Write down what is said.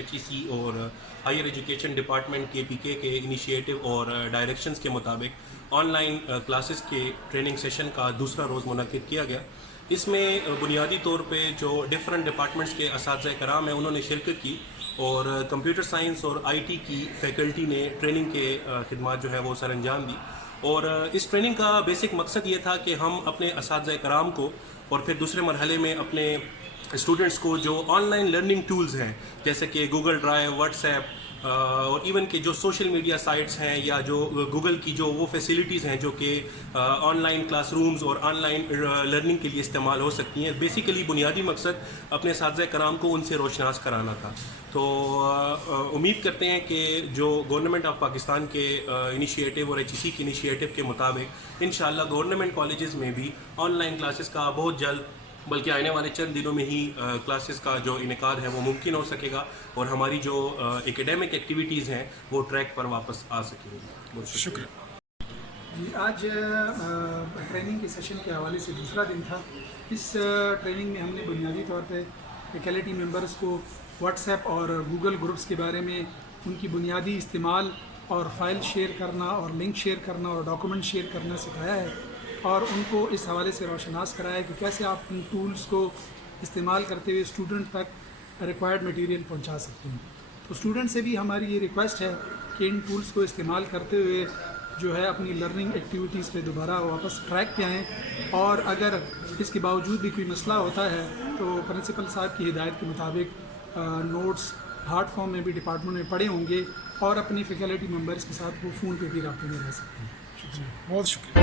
HEC اور higher education department KPK کے initiative اور ڈائریکشنز کے مطابق آن لائن کلاسز کے ٹریننگ سیشن کا دوسرا روز منعقد کیا گیا. اس میں بنیادی طور پہ جو ڈفرینٹ ڈپارٹمنٹس کے اساتذہ کرام ہیں انہوں نے شرکت کی اور کمپیوٹر سائنس اور IT کی فیکلٹی نے ٹریننگ کے خدمات جو ہے وہ سر انجام دی. اور اس ٹریننگ کا بیسک مقصد یہ تھا کہ ہم اپنے اساتذہ کرام کو اور پھر دوسرے مرحلے میں اپنے اسٹوڈنٹس کو جو آن لائن لرننگ ٹولز ہیں جیسے کہ گوگل ڈرائیو, واٹس ایپ اور ایون کہ جو سوشل میڈیا سائٹس ہیں یا جو گوگل کی جو وہ فیسلٹیز ہیں جو کہ آن لائن کلاس رومز اور آن لائن لرننگ کے لیے استعمال ہو سکتی ہیں, بیسیکلی بنیادی مقصد اپنے اساتذہ کرام کو ان سے روشناس کرانا تھا. تو امید کرتے ہیں کہ جو گورنمنٹ آف پاکستان کے انیشیٹو اور HEC کے انیشیٹو کے مطابق انشاءاللہ گورنمنٹ کالجز میں بھی آن لائن کلاسز کا بہت جلد بلکہ آنے والے چند دنوں میں ہی کلاسز کا جو انعقاد ہے وہ ممکن ہو سکے گا اور ہماری جو ایکیڈیمک ایکٹیویٹیز ہیں وہ ٹریک پر واپس آ سکیں گی. بہت شکریہ. جی, آج ٹریننگ کے سیشن کے حوالے سے دوسرا دن تھا. اس ٹریننگ میں ہم نے بنیادی طور پہ فیکلٹی ممبرس کو واٹس ایپ اور گوگل گروپس کے بارے میں ان کی بنیادی استعمال اور فائل شیئر کرنا اور لنک شیئر کرنا اور ڈاکومنٹ شیئر کرنا سکھایا ہے اور ان کو اس حوالے سے روشناس کرایا ہے کہ کیسے آپ ان ٹولز کو استعمال کرتے ہوئے اسٹوڈنٹ تک ریکوائرڈ مٹیریل پہنچا سکتے ہیں. تو اسٹوڈنٹ سے بھی ہماری یہ ریکویسٹ ہے کہ ان ٹولز کو استعمال کرتے ہوئے جو ہے اپنی لرننگ ایکٹیویٹیز پہ دوبارہ واپس ٹریک پہ آئیں اور اگر اس کے باوجود بھی کوئی مسئلہ ہوتا ہے تو پرنسپل صاحب کی ہدایت کے مطابق نوٹس ہارڈ فارم میں بھی ڈپارٹمنٹ میں پڑے ہوں گے اور اپنی فیکلٹی ممبرس کے ساتھ وہ فون پہ بھی رابطے میں رہ سکتے ہیں. بہت شکریہ.